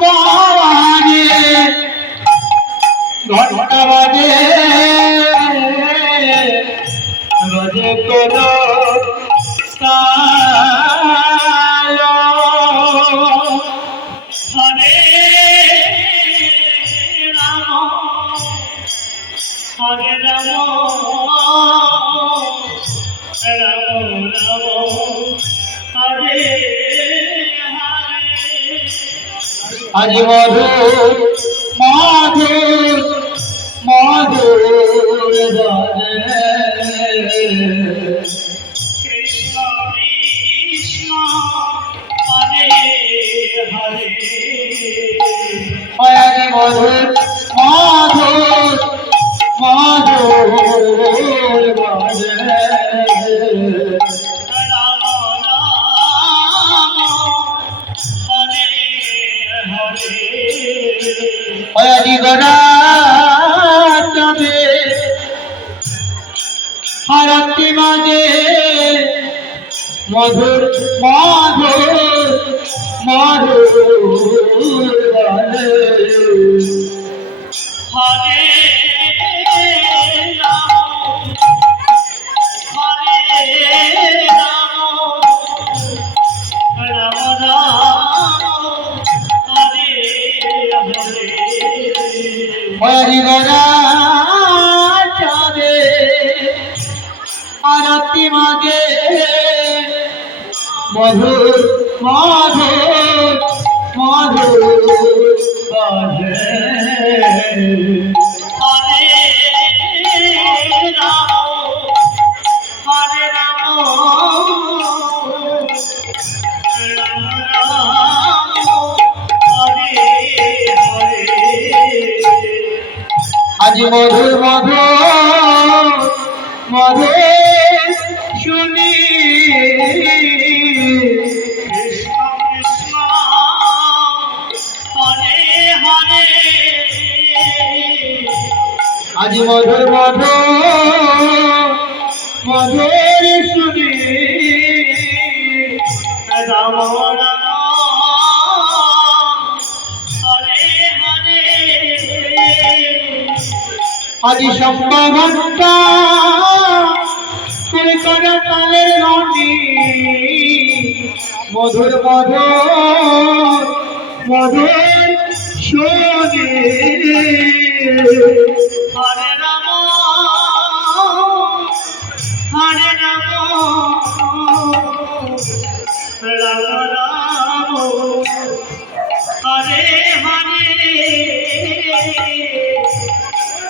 বাজে ঘণ্টা বাজে। কোনো কালো হরে রাম। হরে রাম রাম রাম। আজ মধুর মধুর মধুর কৃষ্ণ কৃষ্ণ হরে হরে। মধুর হরে হরি গড়াতে হারাতে মাঝে মধুর মধুর মধুর হরে হরি আরতি মাগে মধুর মধুর মধুর। আজ মধুর মধুর মধুর শুনি আজ মধুর মধুর মধুর শুনি। রাম আজি সম্ভবটা করে করা তালের মধুর মধুর মধুর শোনে। হরে রাম হরে রাম রাম। হরে হরে